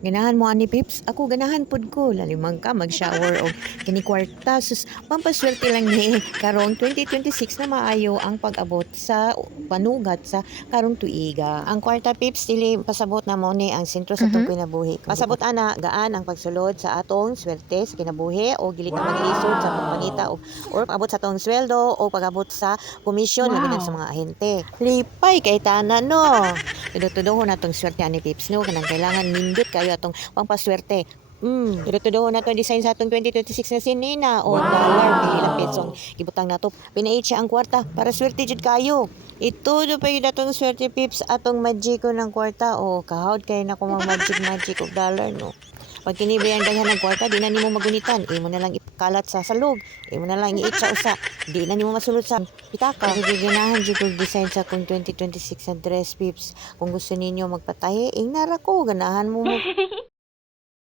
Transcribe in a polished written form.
Ganahan mo ani Pips, ako ganahan pud ko lalimang ka mag-shower og kini kwarta sus pampaswerte lang ni karong 2026 na maayo ang pag-abot sa panugat sa karong tuiga. Ang kwarta Pips dili pasabot na mo ni ang sentro sa atong Mhm. kinabuhi. Pasabot ana gaan ang pagsulod sa atong swerte sa kinabuhi o dili ka maglisod sa pagpangita or pag-abot sa atong sweldo o pag-abot sa komisyon labi na sa Wow. mga ahente. Lipay kay tanan no. Tudo-tudohon natong swerte ani Pips no kanang kailangan nindot kayo atong pampaswerte. Tudo-tudohon natong design sa atong 2026 na sinina o dollar ilang pesong gibutang nato. Pinaitsa ang kwarta para swerte jud kayo. Itudo pa yun atong swerte Pips atong magico ng kwarta o kahawd kay na ko magic og dollar no. Pag kinibay ang daghan ng kwarta, di na nimo magunitan. Imo na lang ipakalat sa salog. Imo na lang iitsa usa. Di na nimo masulod sa pitaka. Giganahan jud kog design sa kung 2026 na dress Pips. Kung gusto ninyo magpatahi, nara ko ganahan mo